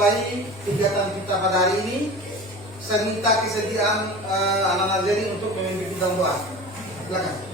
mulai kegiatan kita pada hari ini. Saya minta kesediaan anak-anak Nazari untuk memimpin kita doa. Silakan.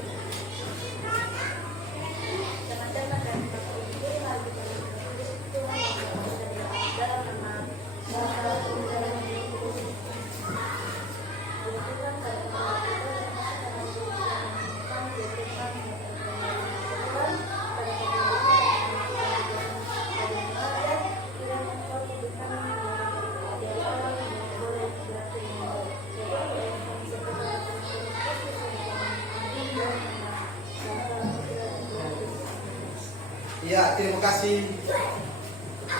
Ya, terima kasih.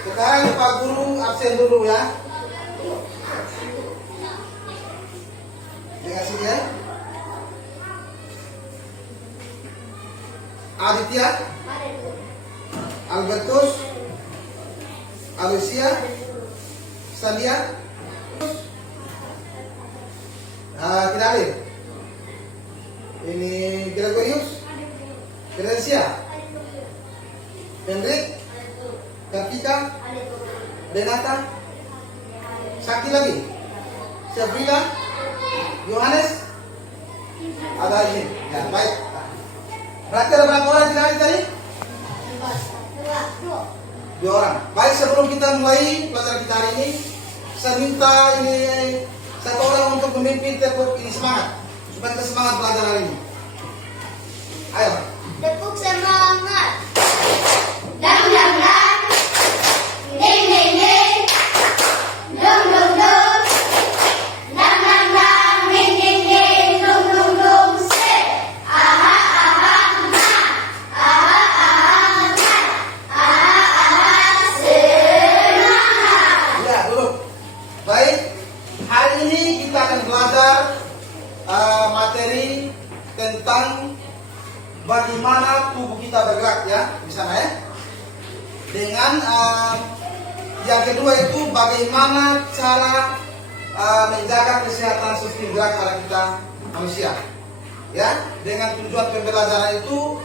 Sekarang Pak Guru absen dulu ya. Terima kasih ya. Aditya, Albertus, Alicia, Salia, tidak ada. Ini Gregorius, Credencia, Hendrik, Kartika, Renata, Sakti lagi, Sabrina, Yohanes, ada ini. Ya, baik. Berarti ada berapa orang tidak ada tadi? Dua orang. Baik, sebelum kita mulai pelajaran kita hari ini, saya minta ini satu orang untuk memimpin tepuk ini semangat supaya kita semangat belajar hari ini. Ayo. Tepuk semangat. Dang dang dang, ding ding ding, dong dong dong, dang dang dang, ding ding ding, dong dong dong, say, aha aha ha, aha aha ha, aha aha semangat. Ya, dulu. Baik, hari ini kita akan belajar materi tentang bagaimana tubuh kita bergerak ya, di sana ya. Dengan yang kedua itu bagaimana cara menjaga kesehatan sistem gerak pada kita manusia. Ya, dengan tujuan pembelajaran itu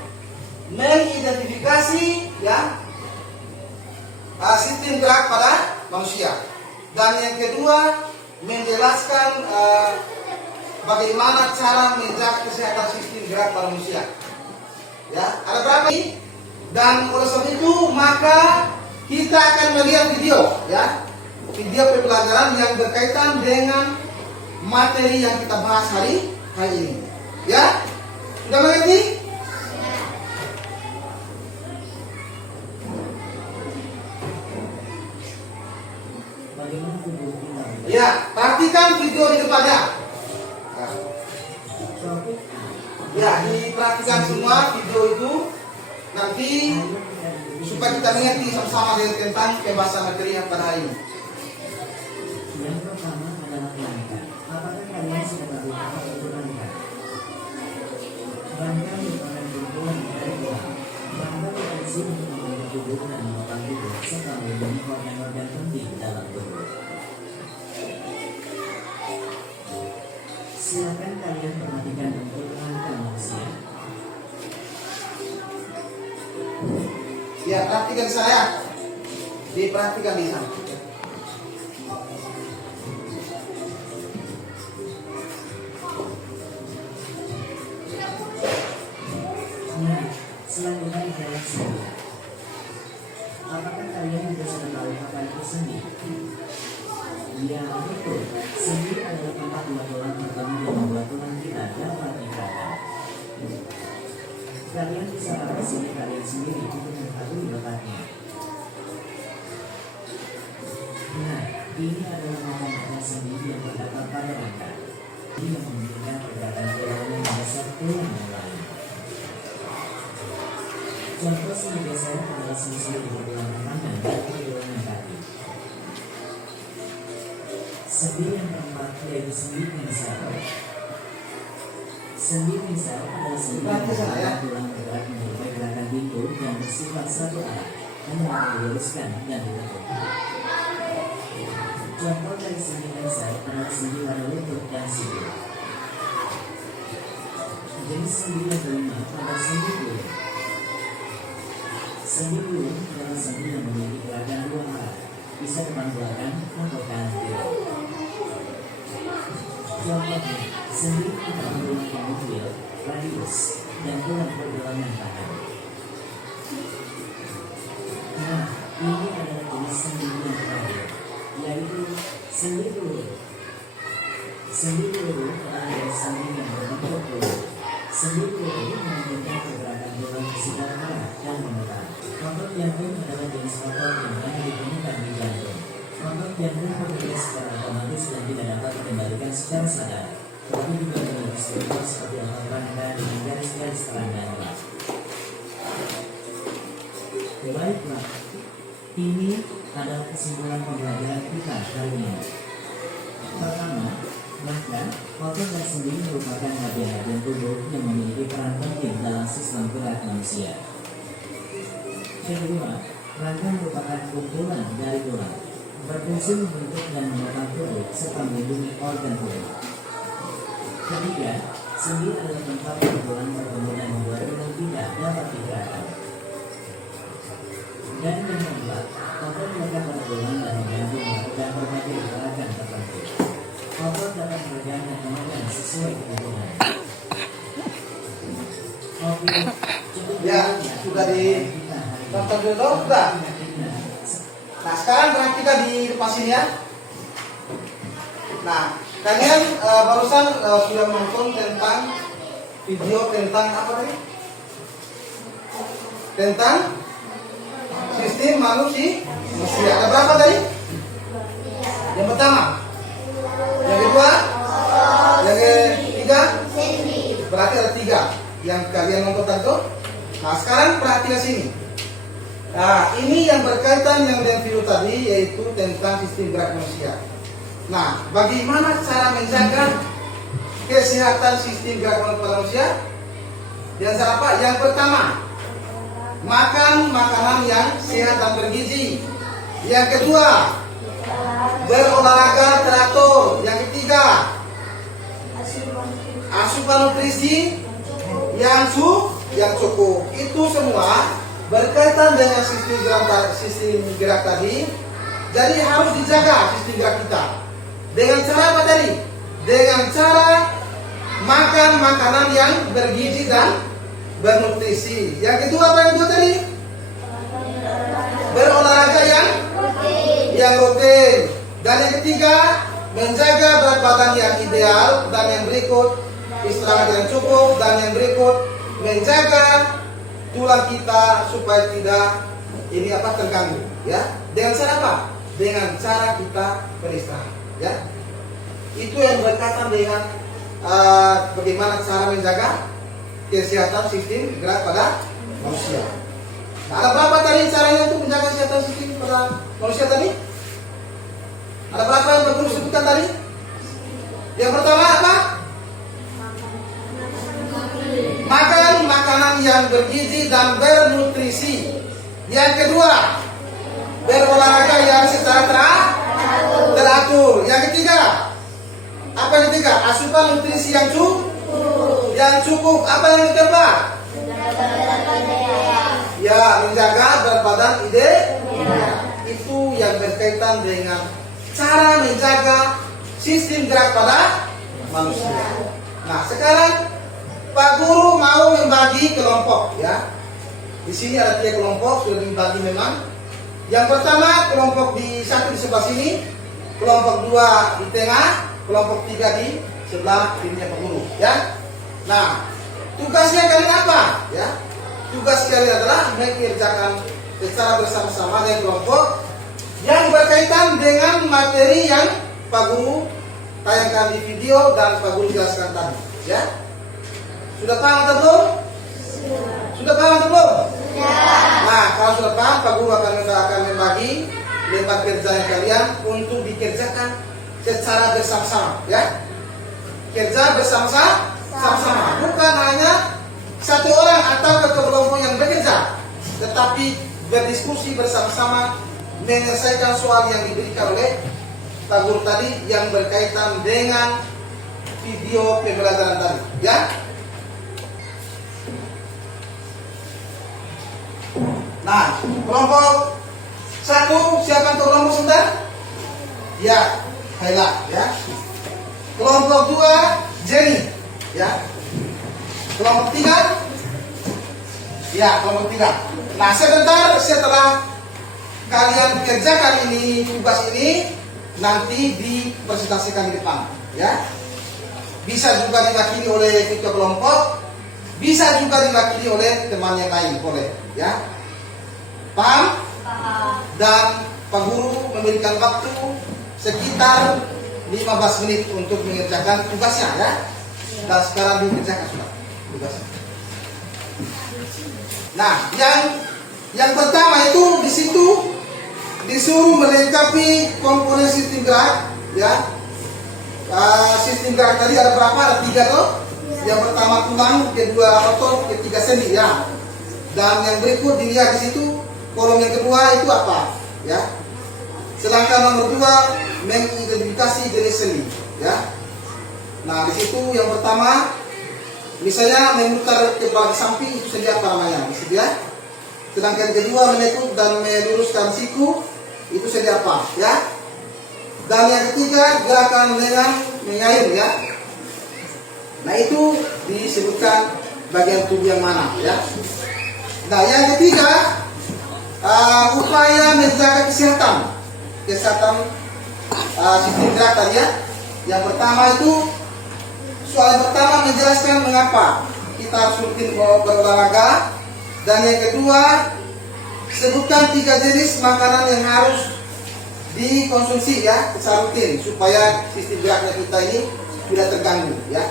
mengidentifikasi ya sistem gerak pada manusia. Dan yang kedua menjelaskan bagaimana cara menjaga kesehatan sistem gerak pada manusia. Ya, ada berapa ini? Dan oleh sebab itu maka kita akan melihat video ya, video pembelajaran yang berkaitan dengan materi yang kita bahas hari ini. Ya, sudah mengerti? Ya, perhatikan video di depannya. Ya, diperhatikan semua video itu nanti supaya kita mengerti sama-sama tentang pembahasan materi yang pada hari ini. Yang pertama adalah langkah. Apakah kalian sudah tahu apa itu langkah? Langkah merupakan bentukan dari Tuhan. Langkah berfungsi untuk membentuk tubuh dan menopang tubuh serta melindungi organ-organ penting dalam tubuh. Silakan kalian perhatikan bentuk langkah manusia. Ya, perhatikan saya. Diperhatikan di sana. Nah, selanjutnya adalah sendi. Apakah kalian juga sudah tahu apa itu sendi? Ya, betul. Sendi adalah tempat dua tulang bertemu dan membuat tulang kita dapat digerakkan. Kalian bisa pakai sendi kalian sendiri untuk mengetahui letaknya. Nah, ini adalah nama sendi yang terdapat pada langkah. Ini yang memungkinkan pergerakan tulang yang membesar tulang yang lain. Contoh sendi geser adalah sendi di tulang tangan dan tulang kaki. Sendi yang keempat yaitu sendi pinsel. Sendi pinsel adalah sendi yang tulang bergerak menyerupai gerakan pintu yang bersifat satu arah, hanya diluruskan dan ditekuk. Contoh dari sendi pinsel adalah sendi pada lutut dan siku. Jenis sendi yang kelima adalah sendi ulung. Sendi ulung adalah sendi yang memiliki gerakan dua arah, bisa depan belakang atau kanan kiri. Contohnya, sendi kita menggunakan mobil, radius, dan tulang pergelangan tangan. Nah, ini adalah jenis sendi yang terakhir, yaitu sendi peluru. Sendi peluru adalah sendi yang berbentuk peluru. Sendi peluru memungkinkan pergerakan tulang di segala arah dan menekan. Otot jantung adalah jenis otot yang hanya ditemukan di jantung. Otot jantung bekerja secara otomatis dan tidak dapat dikendalikan secara sadar, tetapi juga memiliki struktur seperti otot rangka dengan garis-garis terang dan gelap. Baiklah, ini adalah kesimpulan pembelajaran kita kali ini. Pertama, maka otot dan sendi merupakan bagian-bagian tubuh yang memiliki peran penting dalam sistem gerak manusia. Kedua, rangka merupakan kumpulan dari tulang, berfungsi membentuk dan menopang tubuh serta melindungi organ tubuh. Ketiga, sendi adalah tempat tulang bertemu dan membuat tulang tidak dapat digerakkan. Dan yang keempat, otot melekat pada tulang dan membantu melakukan berbagai gerakan tertentu. Otot dapat meregang dan menekan sesuai kebutuhan. Oke, cukup Ya, sudah di nonton dulu sudah. Nah, sekarang gerak kita di depan sini ya. Nah, kalian barusan sudah menonton tentang video tentang apa tadi? Tentang sistem manusia. Ada berapa tadi? Yang pertama, yang kedua, yang ketiga. Berarti ada 3 yang kalian nonton tadi. Nah, sekarang perhatikan sini. Nah, ini yang berkaitan yang dengan video tadi, yaitu tentang sistem gerak manusia. Nah, bagaimana cara menjaga kesehatan sistem gerak manusia? Yang apa? Yang pertama, makan makanan yang sehat dan bergizi. Yang kedua, berolahraga teratur. Yang ketiga, asupan nutrisi yang cukup. Itu semua berkaitan dengan sistem gerak tadi. Jadi harus dijaga sistem gerak kita. Dengan cara apa tadi? Dengan cara makan makanan yang bergizi dan bernutrisi. Yang kedua apa yang kedua tadi? Berolahraga yang rutin. Dan yang ketiga, menjaga berat badan yang ideal. Dan yang berikut, istirahat yang cukup. Dan yang berikut, menjaga tulang kita supaya tidak terganggu, ya. Dengan cara apa? Dengan cara kita beristirahat, ya. Itu yang berkaitan dengan bagaimana cara menjaga kesehatan sistem gerak pada manusia. Nah, ada berapa tadi caranya untuk menjaga kesehatan sistem pada manusia tadi? Ada berapa yang perlu disebutkan tadi? Yang pertama apa? Makan makanan yang bergizi dan bernutrisi. Yang kedua, berolahraga yang secara teratur. Yang ketiga, apa yang ketiga? Asupan nutrisi yang cukup. Apa yang keempat? Ya, menjaga berat badan ideal. Itu yang berkaitan dengan cara menjaga sistem gerak pada manusia. Nah, sekarang Pak Guru mau membagi kelompok, ya. Di sini ada 3 kelompok sudah dibagi memang. Yang pertama kelompok di sebelah sini, kelompok 2 di tengah, kelompok 3 di sebelah kirinya Pak Guru, ya. Nah, tugasnya kalian apa, ya? Tugas kalian adalah mengerjakan secara bersama-sama dengan kelompok yang berkaitan dengan materi yang Pak Guru tayangkan di video dan Pak Guru jelaskan tadi, ya. Sudah paham atau belum? Sudah paham atau belum? Nah, kalau sudah paham, Pak Guru akan membagi lembar kerja kalian untuk dikerjakan secara bersama-sama, ya. Kerja bersama-sama, bukan hanya satu orang atau kelompok yang bekerja, tetapi berdiskusi bersama-sama menyelesaikan soal yang diberikan oleh Pak Guru tadi yang berkaitan dengan video pembelajaran tadi, ya. Nah, kelompok 1 siapkan kelompok sebentar. Ya, Haila ya. Kelompok 2 Jenny ya. Kelompok 3 ya, kelompok 3. Nah, sebentar setelah kalian kerjakan ini tugas ini nanti dipresentasikan di depan ya. Bisa juga diwakili oleh ketua kelompok, bisa juga diwakili oleh teman yang lain, boleh ya. Paham? Dan Pak Guru memberikan waktu sekitar 15 menit untuk mengerjakan tugasnya ya. Dan sekarang dikerjakan sudah tugasnya. Nah, yang pertama itu di situ disuruh melengkapi komponen sistem gerak ya. Sistem gerak tadi ada berapa? Ada 3 toh. Yang pertama tulang, kedua otot, ketiga sendi ya. Dan yang berikut dilihat di situ kolom yang kedua itu apa ya. Sedangkan nomor 2 mengidentifikasi jenis sendi ya. Nah di situ yang pertama misalnya memutar ke belakang samping itu sendi apa namanya di situ ya. Sedangkan kedua menekuk dan meluruskan siku itu sendi apa ya. Dan yang ketiga gerakan lengan mengayun ya. Nah itu disebutkan bagian tubuh yang mana ya. Nah yang ketiga upaya menjaga kesehatan sistem gerak tadi ya. Yang pertama itu soal pertama menjelaskan mengapa kita harus rutin berolahraga. Dan yang kedua sebutkan 3 jenis makanan yang harus dikonsumsi ya secara rutin supaya sistem geraknya kita ini tidak terganggu ya.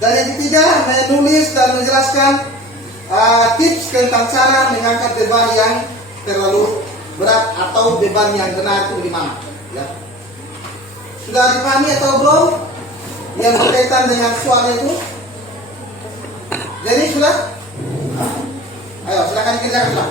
Dan yang ketiga menulis dan menjelaskan tips tentang cara mengangkat beban yang terlalu berat atau beban yang benar itu di mana ya. Sudah dipahami atau belum yang berkaitan dengan soal itu? Jadi sudah? Ayo silakan dikerjakan lah.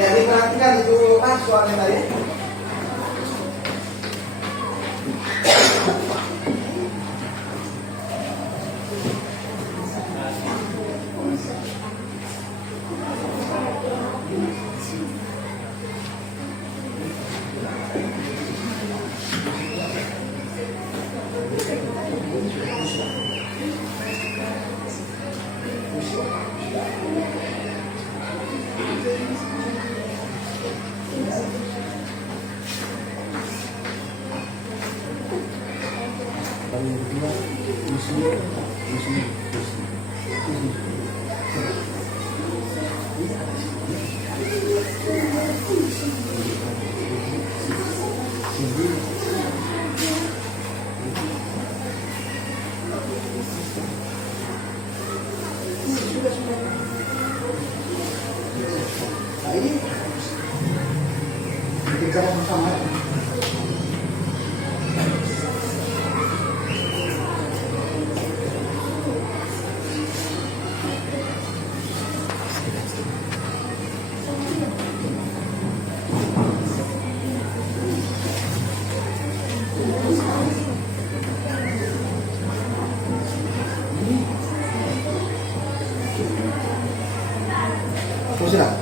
Ya diperhatikan itu soalnya tadi. Nah ini dikerjakan bersama. Sudah.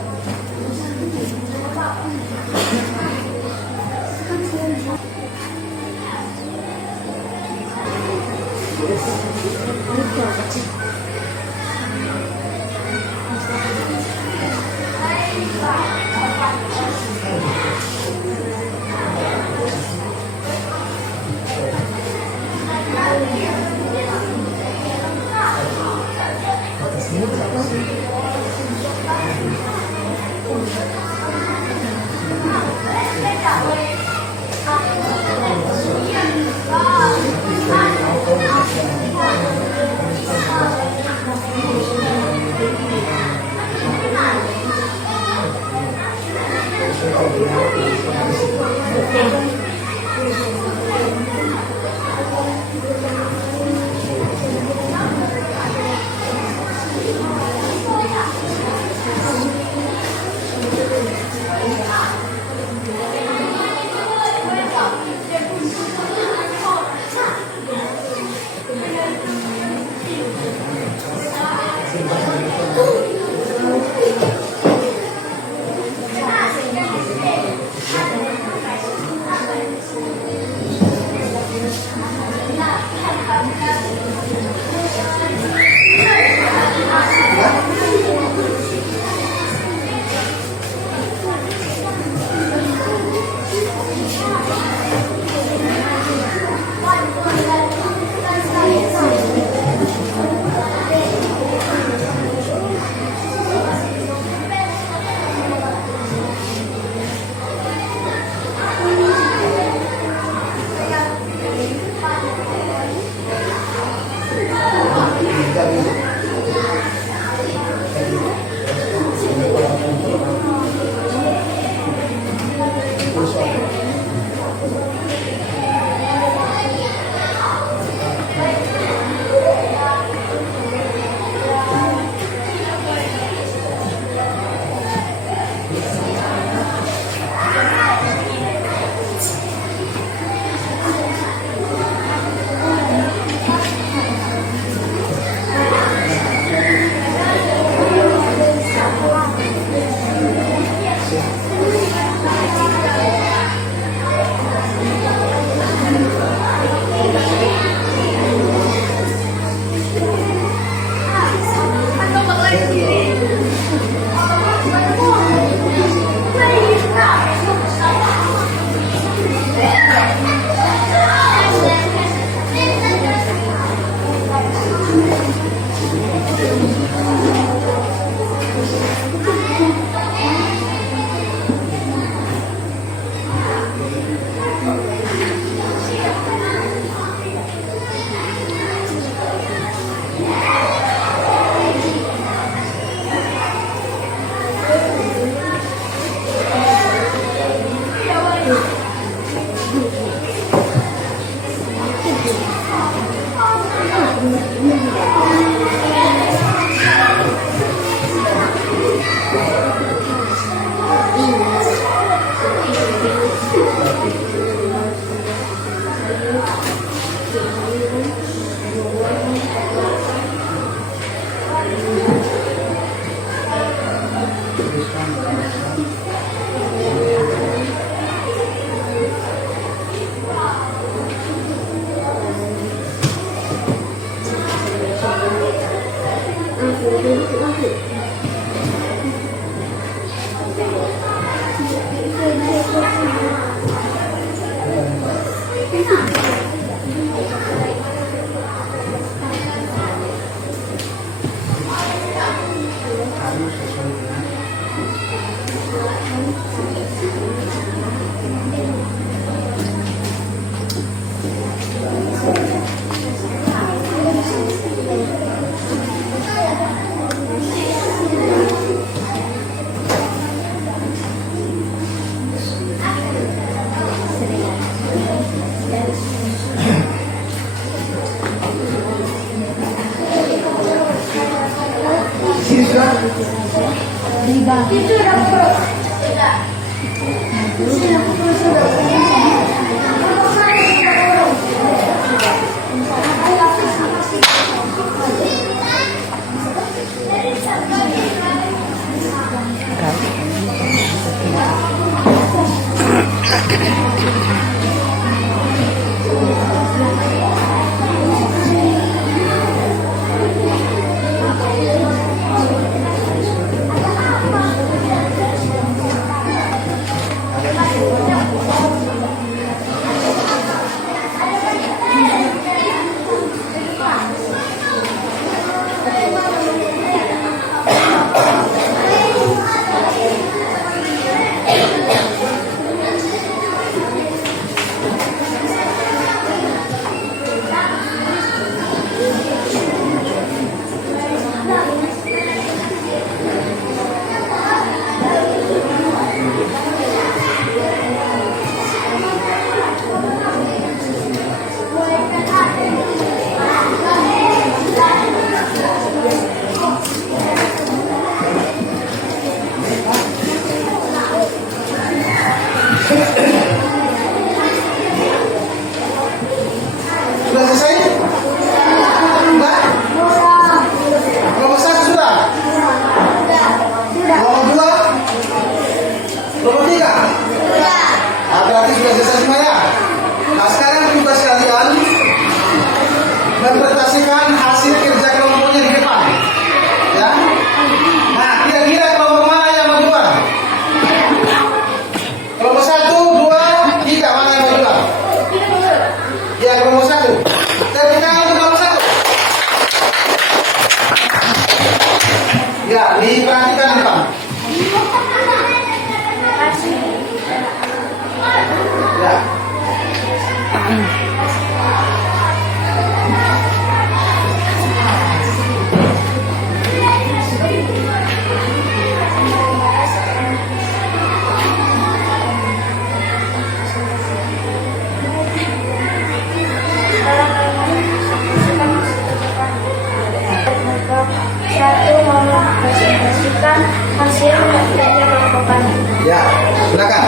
hasil dari kelompokannya. Ya, silakan.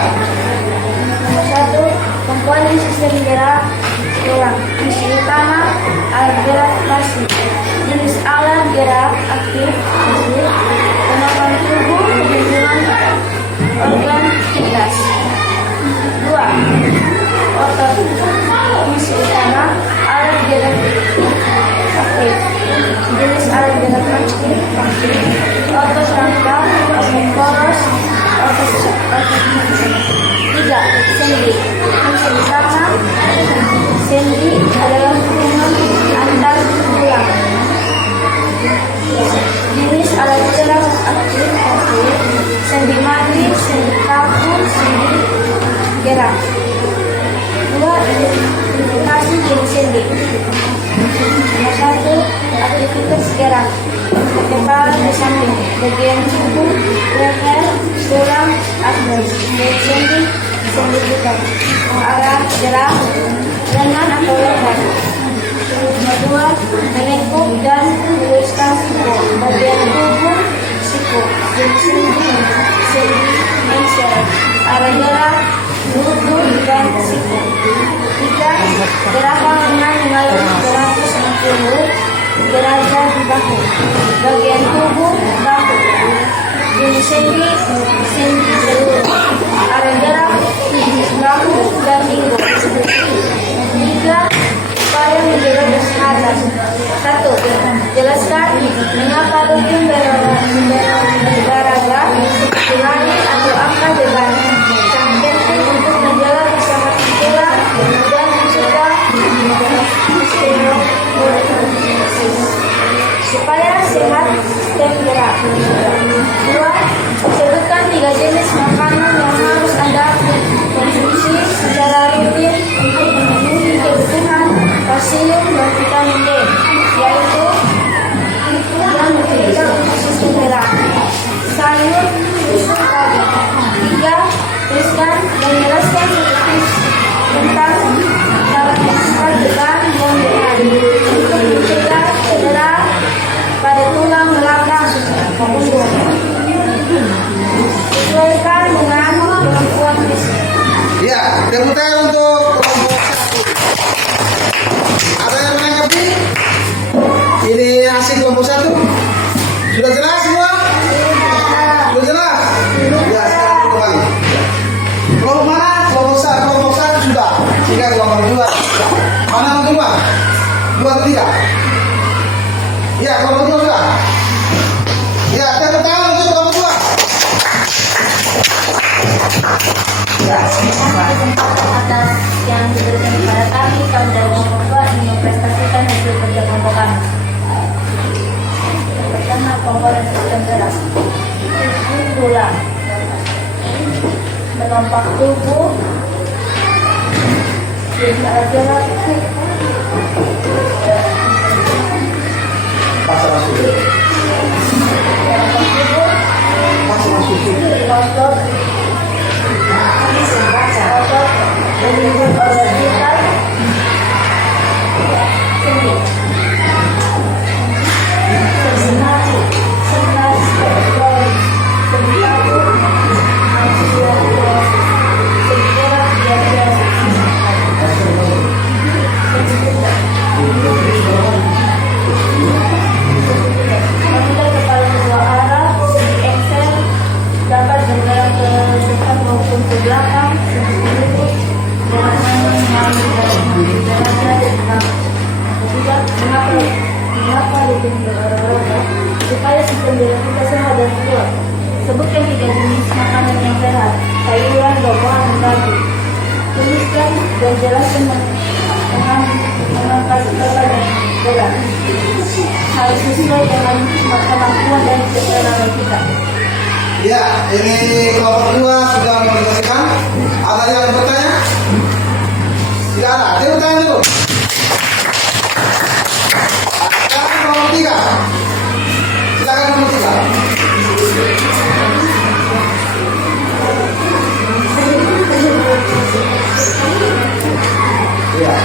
Nomor 1, komponen sistem gerak ulang. Misi utama, alat gerak pasif. Jenis alat gerak aktif, pasif. Kemampuan tubuh, perlindungan organ cerdas. 2. Otot. Misi utama, alat gerak aktif. Jenis alat gerak pasif, otot rangka, otot poros, otot 3. Sendi. Misi utama, sendi adalah hubungan antar tulang. Jenis alat gerak aktif pasif, sendi mati, sendi kaku, sendi gerak. 2. Identifikasi jenis sendi. Nomor 1, aktivitas gerak. Kepala ke samping, bagian tubuh, leher, tulang, atas, sendi, sendi putar. Arah gerak, lengan atau leher. Nomor 2, menekuk dan meluluskan siku. Bagian tubuh, siku. Jenis sendi, sendi mengseret. Arah gerak, lutut dan siku. 3. Gerakan lengan mengalami 160 derajat di bahu. Bagian tubuh, bahu. Jenis sendi, sendi seluruh. Arah gerak, bahu dan minggu. 3. Upaya menjaga kesehatan. 1. Jelaskan mengapa rutin berolahraga, kurangi atau angkat beban. Sangat penting untuk menjaga kesehatan tulang dan mencegah osteoporosis supaya sehat sistem gerak. 2. Sebutkan 3 jenis makanan yang harus Anda konsumsi secara rutin untuk memenuhi kebutuhan kalsium dan vitamin D, yaitu yang dibutuhkan untuk sistem gerak. Sayur, susu, daging. 3. Tuliskan dan jelaskan tips tentang cara mengangkat beban yang berat untuk mencegah cedera pada tulang belakang punggung. Sesuaikan dengan kemampuan fisik. Ya, tepuk tangan untuk kelompok 1. Ada yang menanggapi? Ini hasil kelompok 1. Sudah jelas semua? Sudah jelas? Ya, sekarang kembali. Kelompok mana? Kelompok 1 sudah. Sehingga kelompok 2 sudah. Mana yang kedua? 2 atau 3? Ya, kelompok 2 sudah. Ya, tepuk tangan untuk kelompok 2. Ya, atas yang diberikan kepada kami dari kelompok 2 ingin memprestasikan hasil kerja kelompok kami. Pertama, komponen sistem gerak. Tulang, melompat tubuh, jadi alat gerak, Pasal sudah. melompat tubuh, otot, perlindungan organ vital, sendi. Sendi mati, sendi kronis, sendi kaku, osteoporosis, sendi gerak, diabetes, sendi putar. Memulai kepala kedua arah, sendi engsel, dapat bergerak ke depan maupun ke belakang, sendi lurus, gerakan mengalami derajat di belakang. Ketiga, mengapa rutin berolahraga? Supaya sistem gerak kita sehat dan kuat. Sebutkan 3 jenis makanan yang sehat, sayuran, buah-buahan, dan daging. Tuliskan dan jelaskan mengangkat beban berat. Harus sesuai dengan kemampuan dan keterangan kita. Ya, ini kelompok 2 sudah menjelaskan. Ada yang bertanya? Tidak ada. Dia bertanya dulu. Sekarang kelompok 3. Silakan nomor 3. Ya. Ya.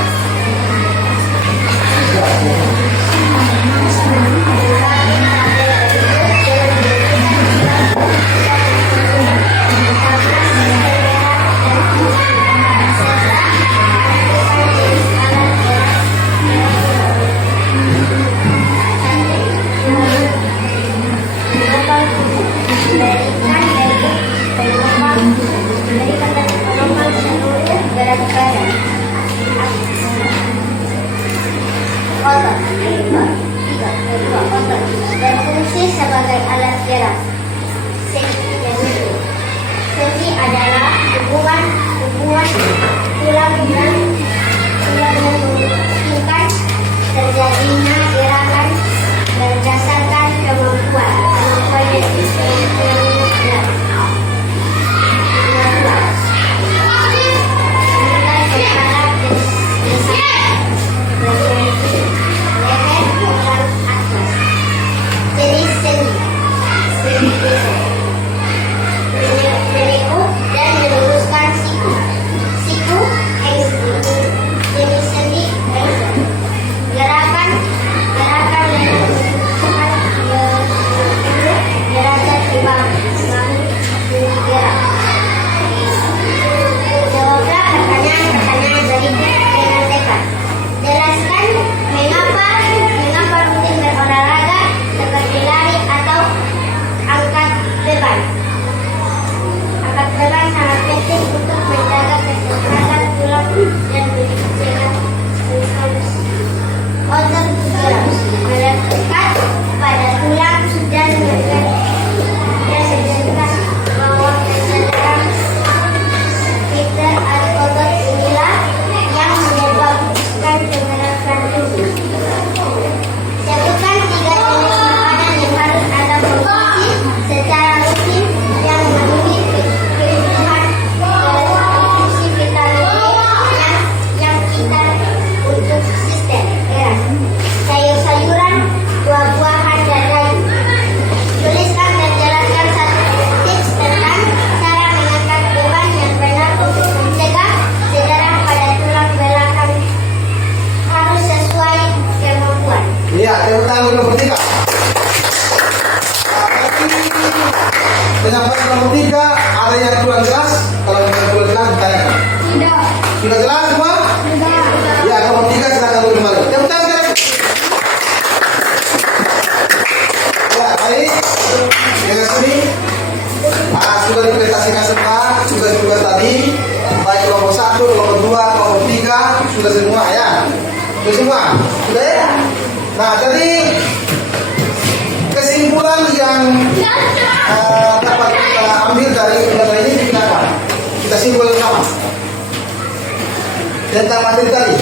Sudah jelas semua? Ya, kelompok 3 silakan duduk kembali. Tepuk tangan sekali. Ya, baik. Dengan sini sudah dipresentasikan semua tugas-tugas tadi, baik kelompok 1, kelompok 2, kelompok 3 sudah semua ya. Sudah semua? Sudah ya? Nah, jadi kesimpulan yang dapat kita ambil dari kegiatan ini apa? Kita simpulkan sama tentang materi tadi,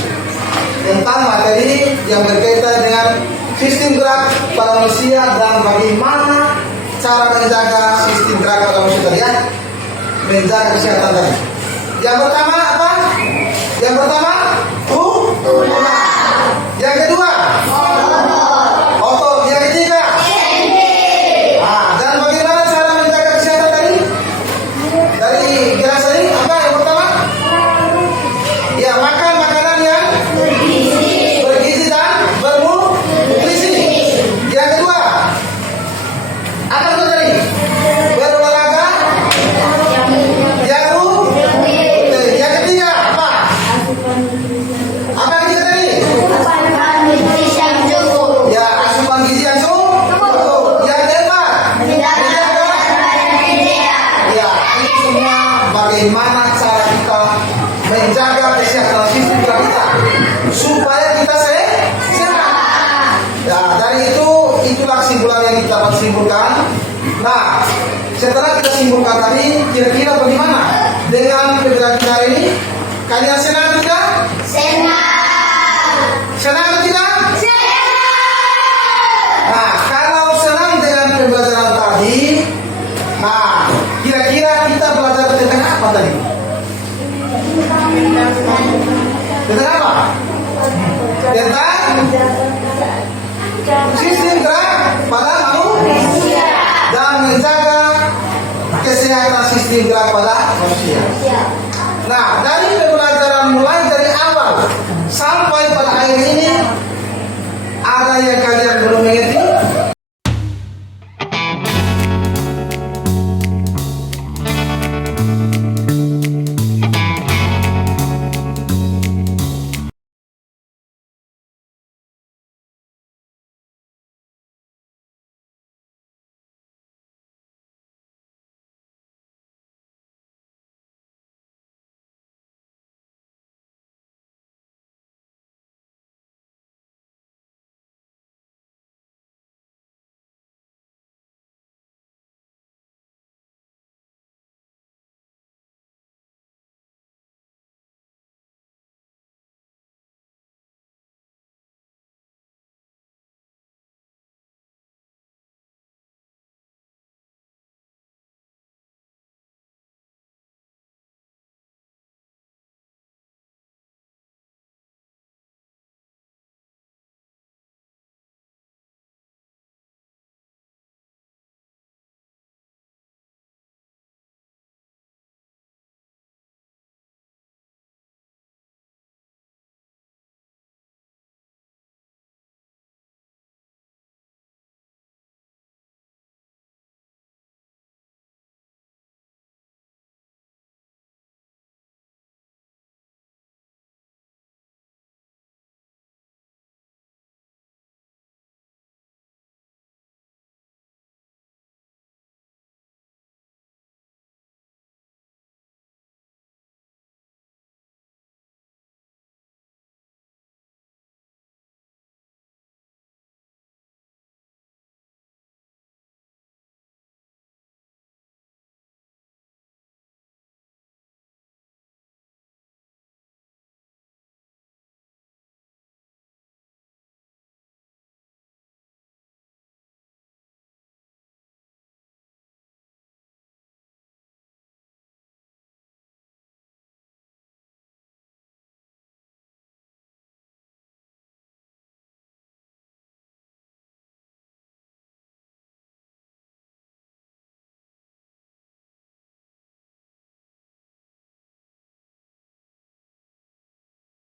tentang materi yang berkaitan dengan sistem gerak pada manusia dan bagaimana cara menjaga sistem gerak pada manusia tadi ya, menjaga kesehatan tadi. Yang pertama apa? Yang pertama tulang. Yang kedua otot. Yang ketiga dan bagaimana cara menjaga kesehatan tadi? Dari gerak tadi apa yang pertama? Ya, makan makanan yang bergizi dan bernutrisi. Yang kedua apa itu tadi? Berolahraga yang yang ketiga apa? Apa yang ketiga tadi? Ya, asupan gizi yang cukup. Yang keempat ya, ini semua bagaimana cara kita menjaga kesehatan sistem gerak kita supaya kita sehat. Ya, dari itulah kesimpulan yang kita dapat simpulkan. Nah, setelah kita simpulkan tadi, kira-kira bagaimana dengan pembelajaran ini? Kalian senang tidak? Senang atau tidak? Nah, kalau senang dengan pembelajaran tadi, nah, kira-kira kita belajar tentang apa tadi? Tentang apa? Tentang sistem gerak pada manusia dan menjaga kesehatan sistem gerak pada manusia. Nah, dari